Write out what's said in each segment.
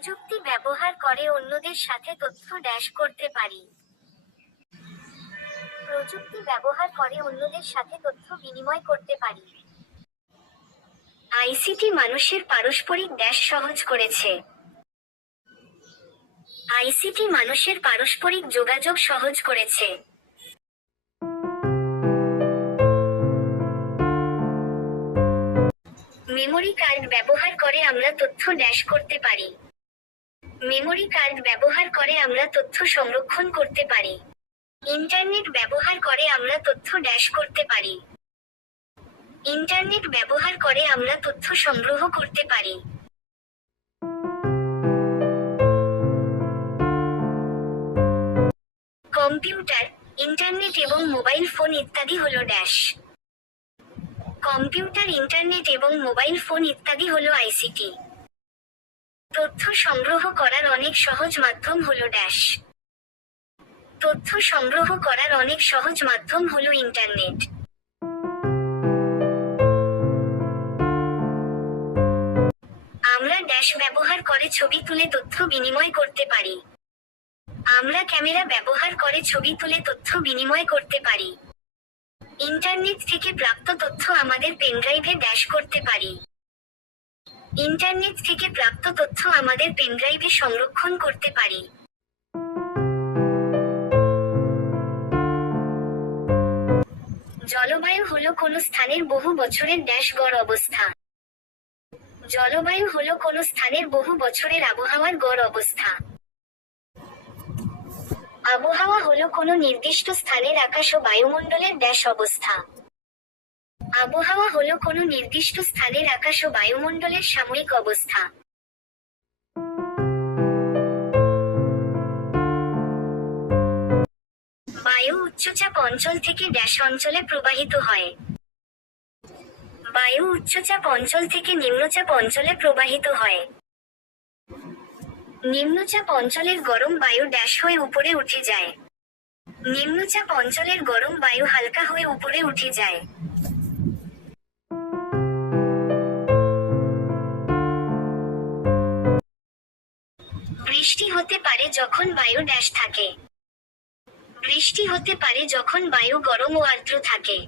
প্রযুক্তি ব্যবহার করে অন্যদের সাথে তথ্য করতে পারি। প্রযুক্তি ব্যবহার করে অন্যদের সাথে তথ্য বিনিময় করতে পারি। আইসিটি মানুষের পারস্পরিক সহজ করেছে। আইসিটি মানুষের পারস্পরিক যোগাযোগ সহজ করেছে। মেমোরি কার্ড ব্যবহার করে আমরা তথ্য করতে পারি। মেমোরি কার্ড ব্যবহার করে আমরা তথ্য সংরক্ষণ করতে পারি। ইন্টারনেট ব্যবহার করে আমরা তথ্য করতে পারি। ইন্টারনেট ব্যবহার করে আমরা তথ্য সংগ্রহ করতে পারি। কম্পিউটার, ইন্টারনেট এবং মোবাইল ফোন ইত্যাদি হলো কম্পিউটার, ইন্টারনেট এবং মোবাইল ফোন ইত্যাদি হলো আইসিটি। তথ্য সংগ্রহ করার অনেক সহজ মাধ্যম হলো তথ্য সংগ্রহ করার অনেক সহজ মাধ্যম হলো ইন্টারনেট। আমরা ব্যবহার করে ছবি তুলে তথ্য বিনিময় করতে পারি। আমরা ক্যামেরা ব্যবহার করে ছবি তুলে তথ্য বিনিময় করতে পারি। ইন্টারনেট থেকে প্রাপ্ত তথ্য আমাদের পেনড্রাইভে করতে পারি। ইন্টারনেট থেকে প্রাপ্ত তথ্য আমাদের পেনড্রাইভে সংরক্ষণ করতে পারি। জলবায়ু হলো কোনো স্থানের বহু বছরের গড় অবস্থা। জলবায়ু হলো কোনো স্থানের বহু বছরের আবহাওয়ার গড় অবস্থা। আবহাওয়া হলো কোনো নির্দিষ্ট স্থানের আকাশ ও বায়ুমণ্ডলের অবস্থা। আবহাওয়া হলো কোনো নির্দিষ্ট স্থানের আকাশ ও বায়ুমণ্ডলের সাময়িক অবস্থা। বায়ু উচ্চচাপ অঞ্চল থেকে অঞ্চলে প্রবাহিত হয়। বায়ু উচ্চচাপ অঞ্চল থেকে নিম্নচাপ অঞ্চলে প্রবাহিত হয়। নিম্নচাপ অঞ্চলের গরম বায়ু হয়ে উপরে উঠে যায়। নিম্নচাপ অঞ্চলের গরম বায়ু হালকা হয়ে উপরে উঠে যায়। বৃষ্টি হতে পারে যখন বায়ু থাকে। বৃষ্টি হতে পারে যখন বায়ু গরম ও আর্দ্র থাকে।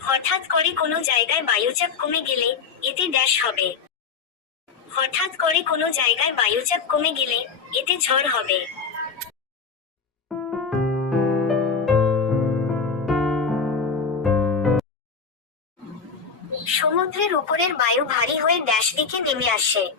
হঠাৎ করে কোনো জায়গায় বায়ুচাপ কমে গেলে এতে হবে। হঠাৎ করে কোনো জায়গায় বায়ুচাপ কমে গেলে এতে ঝড় হবে। সমুদ্রের উপরের বায়ু ভারী হয়ে দিকে নেমে আসে।